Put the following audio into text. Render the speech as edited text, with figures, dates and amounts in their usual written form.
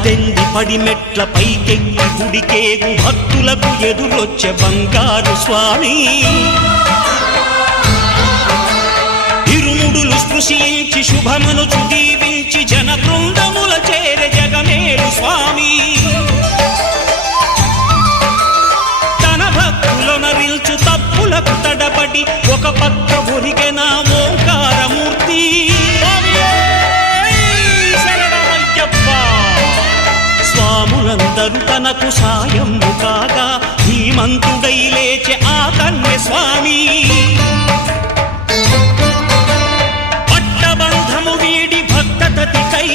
పద్దెంది పడిమెట్ల పైకెక్కి గుడికేగు భక్తులకు ఎదురొచ్చే బంగారు స్వామి ఇరుముడులు స్పృశించి శుభమనుచు దీవించి జన బృందముల చేరే జగమేలు స్వామి తన భక్తులనరిల్చు తప్పులకు తడబడి ఒక పక్క ఒరిగెన ఓంకారమూర్తి స్వాములందరూ తనకు సాయము కాగా ధీమంతుడై లేచె ఆ కన్య స్వామి పట్టబంధము వీడి భక్తతతికై